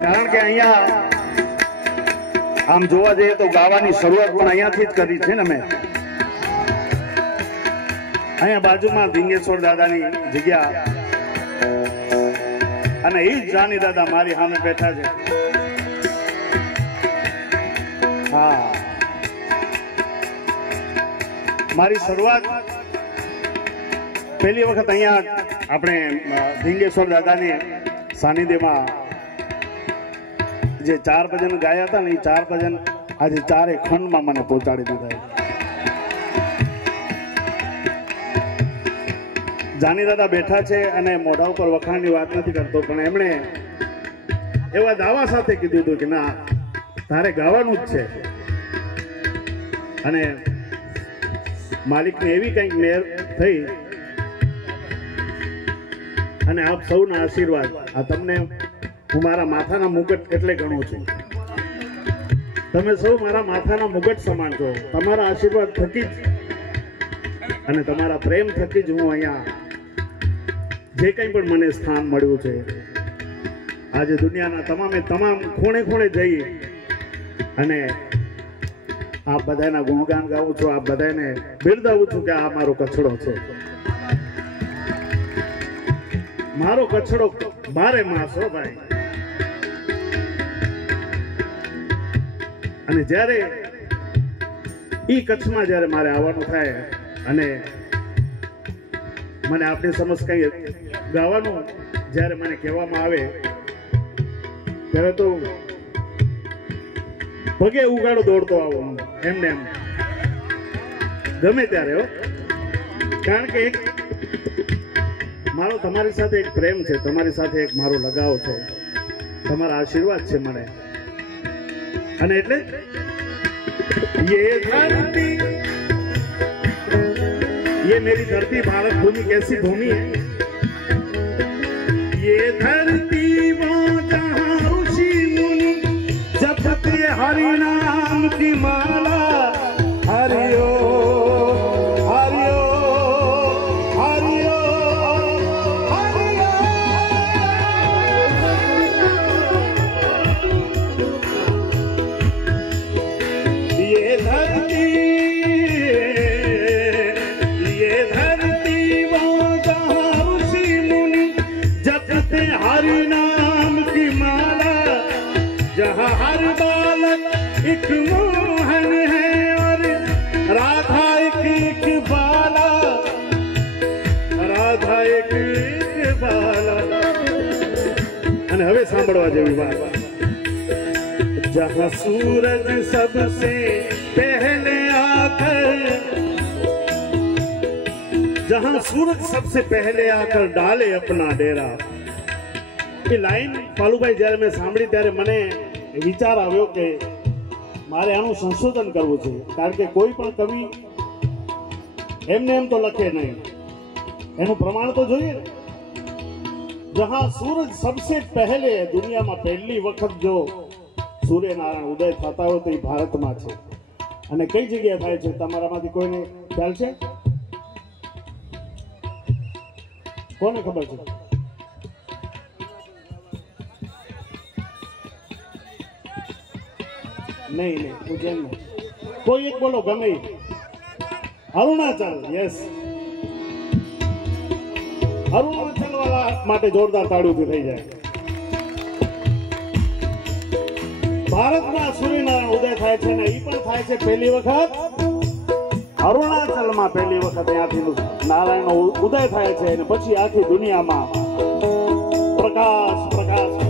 કારણ કે અહીંયા આમ જોવા જઈએ તો ગાવાની શરૂઆત પણ અહીંયાથી જ કરી છે ને મેં. અહીંયા બાજુમાં ધીંગેશ્વર દાદાની જગ્યા અને એ જ જાની દાદા મારી સામે બેઠા છે. હા, મારી શરૂઆત પહેલી વખત અહીંયા આપણે ધીંગેશ્વર દાદાની સાનિધ્યમાં જે 4 ભજન ગાયા હતા ને એ 4 ભજન આજે 4 ખંડમાં મને પહોંચાડી દીધા. જાની દાદા બેઠા છે અને મોઢા ઉપર વખાણની વાત નથી કરતો, પણ એમણે એવા દાવા સાથે કીધું હતું કે ના, તારે ગાવાનું જ છે. અને માલિકને એવી કંઈક મેર થઈ અને આપ સૌના આશીર્વાદ, આ તમને હું મારા માથાના મુગટ એટલે ગણું છું. તમે સૌ મારા માથાના મુગટ સમાન છો. તમારા આશીર્વાદ થકી જ અને તમારા પ્રેમ થકી જ હું અહીંયા જે કંઈ પણ મને સ્થાન મળ્યું છે, આજે દુનિયાના તમામે તમામ ખૂણે ખૂણે જઈ અને આપ બધાના ગુણગાન ગાઉં છું, આપ બધાને બિરદાવું છું કે આ મારો કચડો છે. મારો કચડો બારે માસ હો ભાઈ. અને જ્યારે ઈ કચ્છમાં જ્યારે મારે આવવાનું થાય અને મને આપણી સમજ કઈ ગાવાનું જ્યારે મને કહેવામાં આવે ત્યારે તો પગે ઉગાડો દોડતો આવો એમને એમ ગમે ત્યારે હો. કારણ કે એક મારો તમારી સાથે એક પ્રેમ છે, તમારી સાથે એક મારો લગાવ છે, તમારા આશીર્વાદ છે મને. અને એટલે ये मेरी धरती भारत भूमि कैसी भूमि है, ये धरती वो जहाँ ऋषि मुनि जपते हरि नाम की माला. हरिओ हरिओ हरिओ हरिओ. ये धरती हरि नाम की माला, जहाँ हर बालक एक मोहन है और राधा एक बाला, राधा एक बाला. અને હવે સાંભળવા જેવી વાત. जहाँ सूरज सबसे पहले आकर, जहाँ सूरज सबसे पहले आकर डाले अपना डेरा. એ લાઈન પાલુભાઈ જ્યારે મેં સાંભળી ત્યારે મને વિચાર આવ્યો કે મારે આનું સંશોધન કરવું છે. કારણ કે કોઈ પણ કવિ એમને એમ તો લખે નહીં, એનું પ્રમાણ તો જોઈએ ને. જહાં સૂરજ સબસે પહેલે, દુનિયામાં પહેલી વખત જો સૂર્યનારાયણ ઉદય થતા હોય તો એ ભારતમાં છે. અને કઈ જગ્યાએ થાય છે તમારામાંથી કોઈને ખ્યાલ છે? કોને ખબર છે? નહીં નહીં, ઉજ્જૈન નહીં. કોઈ એક બોલો, ગમે. અરુણાચલ. યસ, અરુણાચલ વાળા માટે જોરદાર તાળીઓથી થઈ જાય. ભારતમાં સૂર્યનારાયણ ઉદય થાય છે ને એ પણ થાય છે પહેલી વખત અરુણાચલમાં. પહેલી વખત અહીંયાથી નારાયણનો ઉદય થાય છે અને પછી આખી દુનિયામાં પ્રકાશ પ્રકાશ